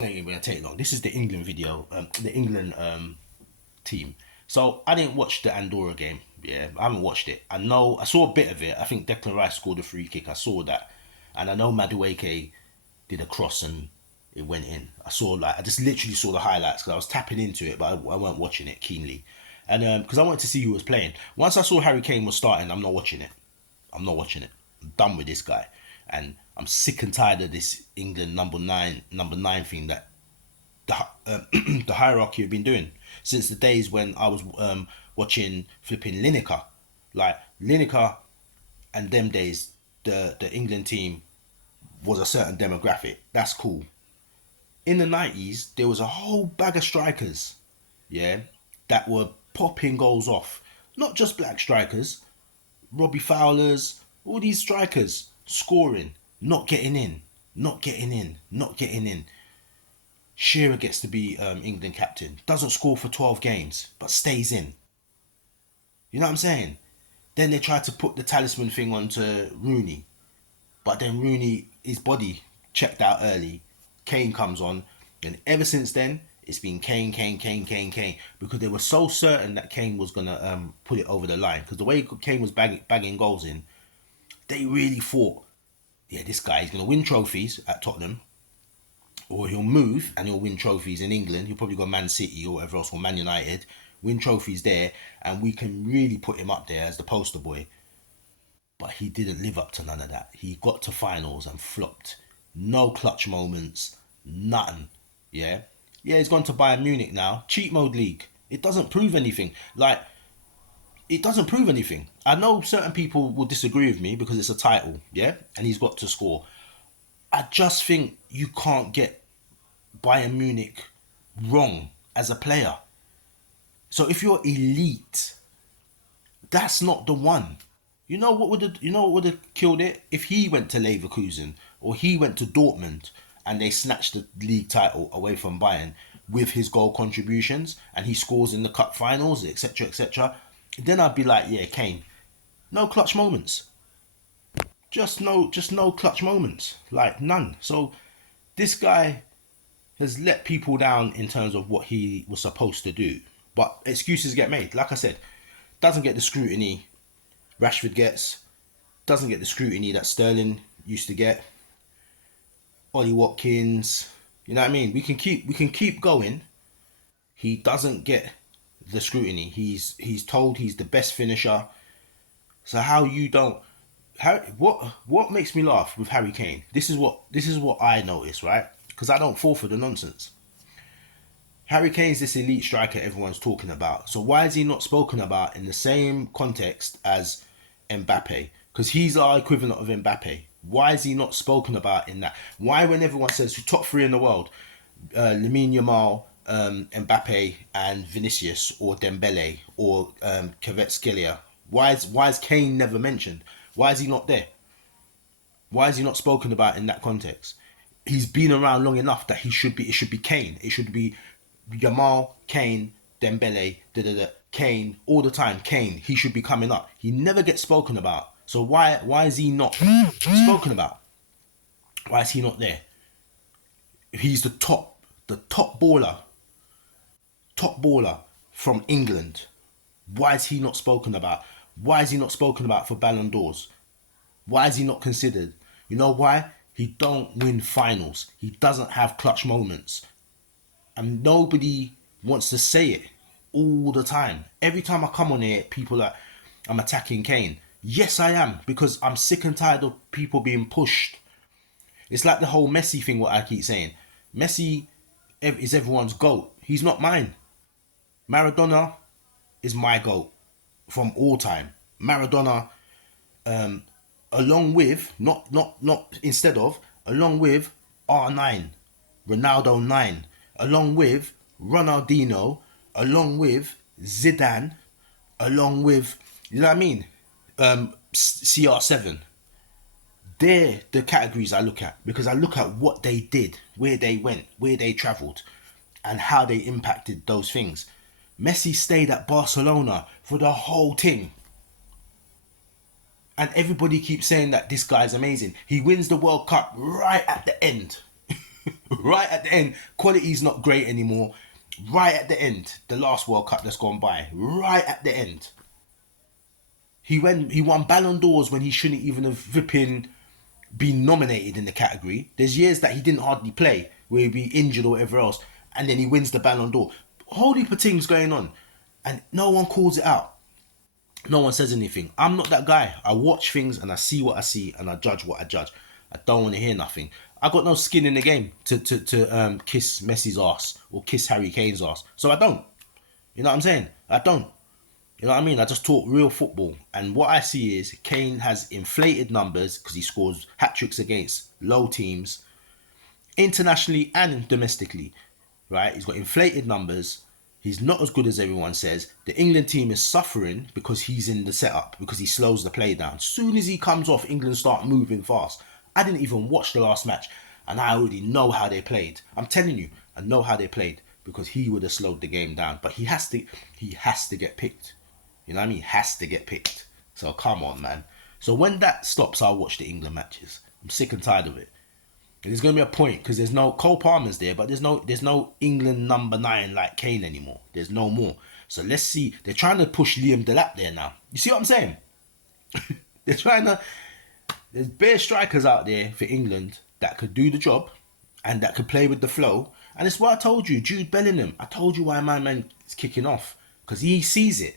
Ain't gonna take long. This is the England video, the England team. So I didn't watch the Andorra game. Yeah, I haven't watched it. I know I saw a bit of it. I think Declan Rice scored a free kick. I saw that, and I know Madueke did a cross and it went in. I just literally saw the highlights because I was tapping into it, but I weren't watching it keenly, and because I wanted to see who was playing. Once I saw Harry Kane was starting, I'm not watching it. I'm not watching it. I'm done with this guy, and I'm sick and tired of this England number nine thing that the hierarchy have been doing since the days when I was watching flipping Lineker. Like Lineker and them days, the England team was a certain demographic. That's cool. In the 90s, there was a whole bag of strikers, yeah, that were popping goals off. Not just black strikers, Robbie Fowlers, all these strikers scoring, not getting in, not getting in, not getting in. Shearer gets to be England captain, doesn't score for 12 games, but stays in. You know what I'm saying? Then they tried to put the talisman thing onto Rooney, but then Rooney, his body checked out early. Kane comes on, and ever since then, it's been Kane, Kane, Kane, Kane, Kane, because they were so certain that Kane was gonna put it over the line. Because the way Kane was bagging goals in, they really thought, yeah, this guy is gonna win trophies at Tottenham, or he'll move and he'll win trophies in England. He'll probably go Man City or whatever else, or Man United, win trophies there, and we can really put him up there as the poster boy. But he didn't live up to none of that. He got to finals and flopped. No clutch moments, nothing. Yeah, yeah. He's gone to Bayern Munich now. Cheat mode league. It doesn't prove anything. Like it doesn't prove anything. I know certain people will disagree with me because it's a title, yeah, and he's got to score. I just think you can't get Bayern Munich wrong as a player. So if you're elite, that's not the one. You know what would have killed it if he went to Leverkusen or he went to Dortmund and they snatched the league title away from Bayern with his goal contributions and he scores in the cup finals, etc., etc. Then I'd be like, yeah, Kane, no clutch moments, just no clutch moments, like none. So this guy has let people down in terms of what he was supposed to do. But excuses get made. Like I said, doesn't get the scrutiny Rashford gets, doesn't get the scrutiny that Sterling used to get. Ollie Watkins, you know what I mean? We can keep going. He doesn't get the scrutiny. He's told he's the best finisher. So how you don't what makes me laugh with Harry Kane? This is what I notice, right? Because I don't fall for the nonsense. Harry Kane's this elite striker everyone's talking about. So why is he not spoken about in the same context as Mbappe? Because he's our equivalent of Mbappe. Why is he not spoken about in that? Why, when everyone says top three in the world, Lamine Yamal, Mbappe, and Vinicius, or Dembele, or Kvaratskhelia, why is Kane never mentioned? Why is he not there? Why is he not spoken about in that context? He's been around long enough that he should be. It should be Kane. It should be Yamal, Kane, Dembele, Kane all the time. Kane. He should be coming up. He never gets spoken about. So why is he not spoken about? Why is he not there? He's the top baller from England. Why is he not spoken about? Why is he not spoken about for Ballon d'Ors? Why is he not considered? You know why? He don't win finals. He doesn't have clutch moments. And nobody wants to say it all the time. Every time I come on here, people are, I'm attacking Kane. Yes, I am, because I'm sick and tired of people being pushed. It's like the whole Messi thing, what I keep saying. Messi is everyone's GOAT. He's not mine. Maradona is my GOAT from all time. Maradona, along with, not instead of, along with R9, Ronaldo 9, along with Ronaldinho, along with Zidane, along with, you know what I mean? CR7. They're the categories I look at because I look at what they did, where they went, where they travelled, and how they impacted those things. Messi stayed at Barcelona for the whole thing. And everybody keeps saying that this guy's amazing. He wins the World Cup right at the end. Right at the end, quality's not great anymore. Right at the end, the last World Cup that's gone by, right at the end, he won Ballon d'Ors when he shouldn't even have flipping been nominated in the category. There's years that he didn't hardly play, where he'd be injured or whatever else, and then he wins the Ballon d'Or. Whole heap of things going on, and no one calls it out. No one says anything. I'm not that guy. I watch things and I see what I see and I judge what I judge. I don't want to hear nothing. I got no skin in the game to kiss Messi's ass or kiss Harry Kane's ass. So I don't. You know what I'm saying? I don't. You know what I mean? I just talk real football. And what I see is Kane has inflated numbers because he scores hat tricks against low teams, internationally and domestically, right? He's got inflated numbers. He's not as good as everyone says. The England team is suffering because he's in the setup, because he slows the play down. Soon as he comes off, England start moving fast. I didn't even watch the last match, and I already know how they played. I'm telling you, I know how they played because he would have slowed the game down. But he has to get picked. You know what I mean? He has to get picked. So come on, man. So when that stops, I'll watch the England matches. I'm sick and tired of it. There's gonna be a point because there's no Cole Palmer's there, but there's no England number 9 like Kane anymore. There's no more. So let's see. They're trying to push Liam Delap there now. You see what I'm saying? They're trying to. There's bare strikers out there for England that could do the job and that could play with the flow. And it's what I told you, Jude Bellingham. I told you why my man is kicking off because he sees it.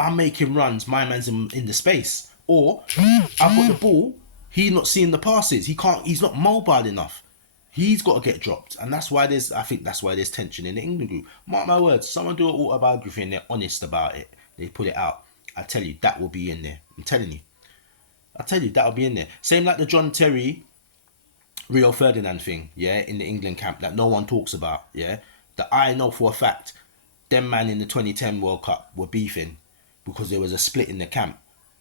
I'm making runs, my man's in the space. Or I've got the ball, he's not seeing the passes. He's not mobile enough. He's got to get dropped. And I think that's why there's tension in the England group. Mark my words, someone do an autobiography and they're honest about it. They put it out. I tell you, that will be in there. I'm telling you. That'll be in there. Same like the John Terry, Rio Ferdinand thing, yeah, in the England camp that no one talks about, yeah. That I know for a fact, them man in the 2010 World Cup were beefing because there was a split in the camp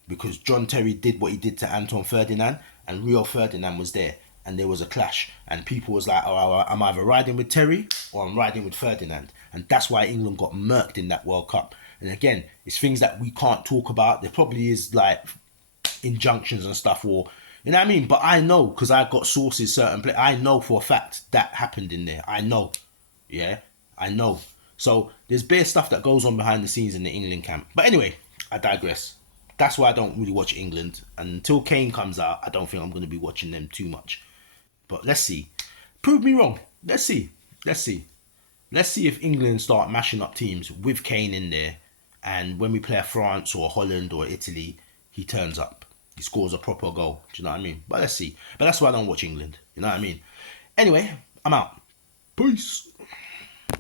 because John Terry did what he did to Anton Ferdinand and Rio Ferdinand was there and there was a clash and people was like, oh, I'm either riding with Terry or I'm riding with Ferdinand, and that's why England got murked in that World Cup. And again, it's things that we can't talk about. There probably is like injunctions and stuff, or you know what I mean, but I know because I got sources, I know for a fact that happened in there. I know. Yeah, I know. So there's bare stuff that goes on behind the scenes in the England camp. But anyway, I digress. That's why I don't really watch England. And until Kane comes out, I don't think I'm going to be watching them too much. But let's see. Prove me wrong. Let's see. Let's see. Let's see if England start mashing up teams with Kane in there. And when we play a France or Holland or Italy, he turns up. He scores a proper goal. Do you know what I mean? But let's see. But that's why I don't watch England. You know what I mean? Anyway, I'm out. Peace.